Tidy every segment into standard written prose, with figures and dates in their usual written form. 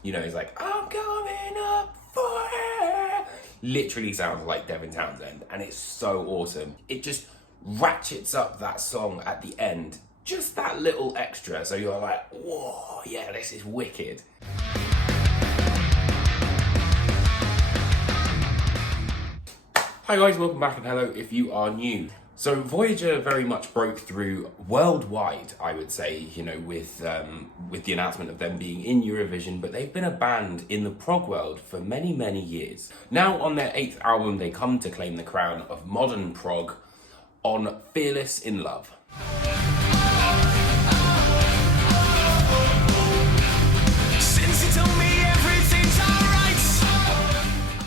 You know, he's like, I'm coming up for air. Literally sounds like Devin Townsend, and it's so awesome. It just ratchets up that song at the end, just that little extra, so you're like, whoa, yeah, this is wicked. Hi guys, welcome back, and hello if you are new. So Voyager very much broke through worldwide, I would say, you know, with the announcement of them being in Eurovision, but they've been a band in the prog world for many, many years. Now on their 8th album, they come to claim the crown of modern prog on Fearless in Love.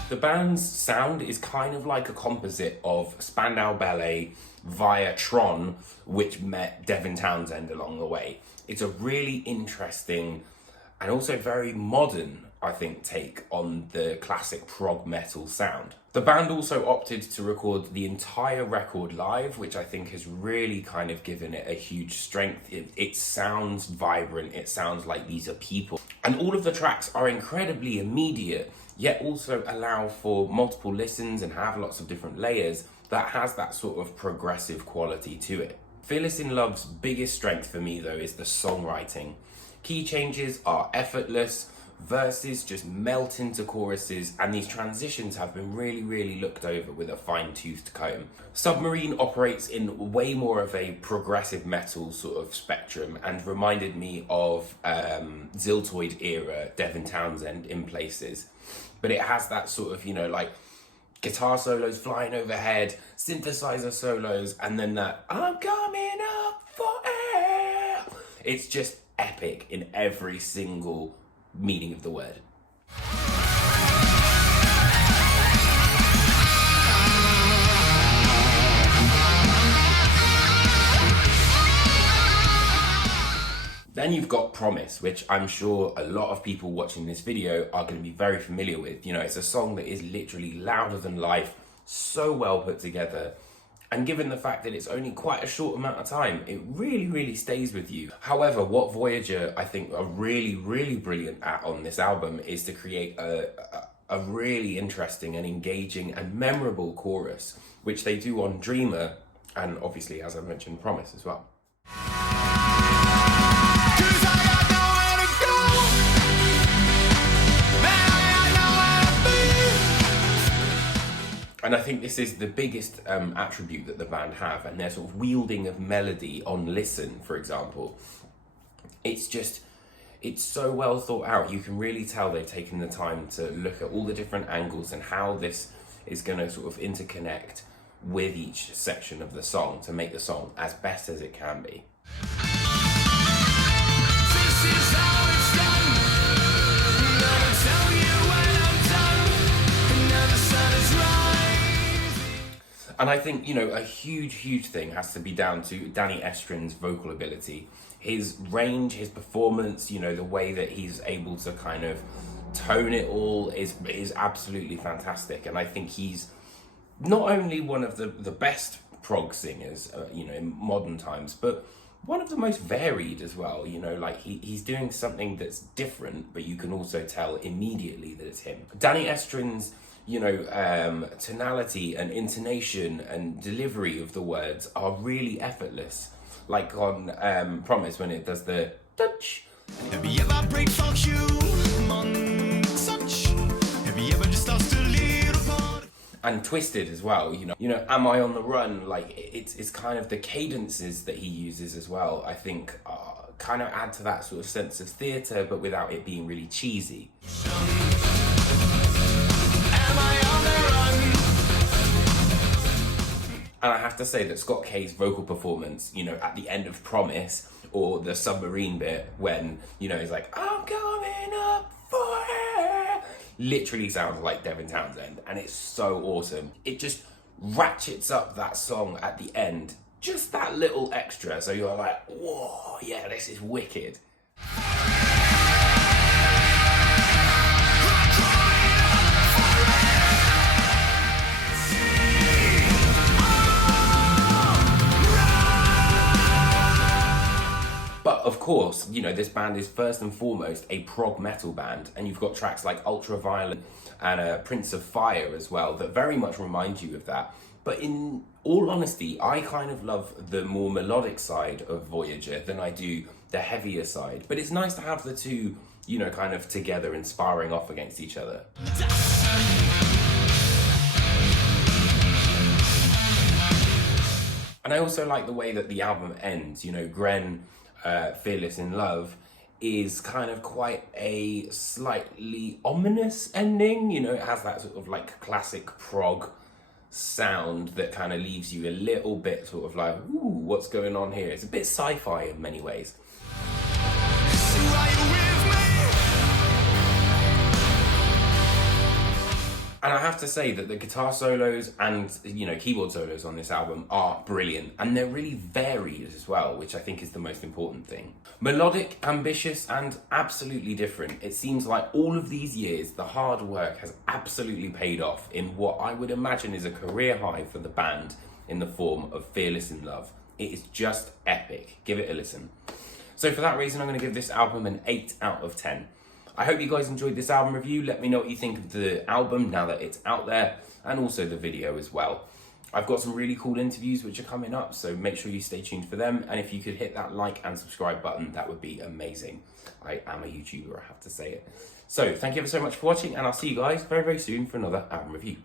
The band's sound is kind of like a composite of Spandau Ballet via Tron, which met Devin Townsend along the way. It's a really interesting and also very modern, I think, take on the classic prog metal sound. The band also opted to record the entire record live, which I think has really kind of given it a huge strength. It sounds vibrant, it sounds like these are people. And all of the tracks are incredibly immediate, yet also allow for multiple listens and have lots of different layers that has that sort of progressive quality to it. Fearless in Love's biggest strength for me, though, is the songwriting. Key changes are effortless, verses just melt into choruses, and these transitions have been really, really looked over with a fine-toothed comb. Submarine operates in way more of a progressive metal sort of spectrum and reminded me of Ziltoid era Devin Townsend in places. But it has that sort of, you know, like guitar solos flying overhead, synthesizer solos, and then that I'm coming up for air. It's just epic in every single meaning of the word. Then you've got Promise, which I'm sure a lot of people watching this video are going to be very familiar with. You know, it's a song that is literally louder than life, so well put together. And given the fact that it's only quite a short amount of time, it really, really stays with you. However, what Voyager, I think, are really, really brilliant at on this album is to create a really interesting and engaging and memorable chorus, which they do on Dreamer, and obviously, as I mentioned, Promise as well. And I think this is the biggest attribute that the band have, and their sort of wielding of melody on Listen, for example. It's so well thought out. You can really tell they've taken the time to look at all the different angles and how this is going to sort of interconnect with each section of the song to make the song as best as it can be. This is how it's done. I'll tell you when I'm done. And now the sun is rising. And I think, you know, a huge, huge thing has to be down to Danny Estrin's vocal ability. His range, his performance, you know, the way that he's able to kind of tone it all is absolutely fantastic. And I think he's not only one of the best prog singers, you know, in modern times, but one of the most varied as well. You know, like he's doing something that's different, but you can also tell immediately that it's him. Danny Estrin's, you know, tonality and intonation and delivery of the words are really effortless. Like on Promise, when it does the touch. Have you ever break for human touch? Have you ever just lost a little part? And Twisted as well, you know, Am I on the Run? Like it's kind of the cadences that he uses as well, I think, kind of add to that sort of sense of theatre, but without it being really cheesy. And I have to say that Scott Kay's vocal performance, you know, at the end of Promise, or the submarine bit when, you know, he's like, I'm coming up for air, literally sounds like Devin Townsend, and it's so awesome. It just ratchets up that song at the end, just that little extra, so you're like, whoa, yeah, this is wicked. course, you know, this band is first and foremost a prog metal band, and you've got tracks like Ultraviolet and Prince of Fire as well that very much remind you of that. But in all honesty, I kind of love the more melodic side of Voyager than I do the heavier side. But it's nice to have the two, you know, kind of together and sparring off against each other. And I also like the way that the album ends. You know, Gren, Fearless in Love, is kind of quite a slightly ominous ending. You know, it has that sort of like classic prog sound that kind of leaves you a little bit sort of like, ooh, what's going on here? It's a bit sci-fi in many ways. And I have to say that the guitar solos and, you know, keyboard solos on this album are brilliant, and they're really varied as well, which I think is the most important thing. Melodic, ambitious, and absolutely different. It seems like all of these years, the hard work has absolutely paid off in what I would imagine is a career high for the band in the form of Fearless in Love. It is just epic. Give it a listen. So for that reason, I'm going to give this album an 8 out of 10. I hope you guys enjoyed this album review. Let me know what you think of the album now that it's out there, and also the video as well. I've got some really cool interviews which are coming up, so make sure you stay tuned for them. And if you could hit that like and subscribe button, that would be amazing. I am a YouTuber, I have to say it. So thank you ever so much for watching, and I'll see you guys very, very soon for another album review.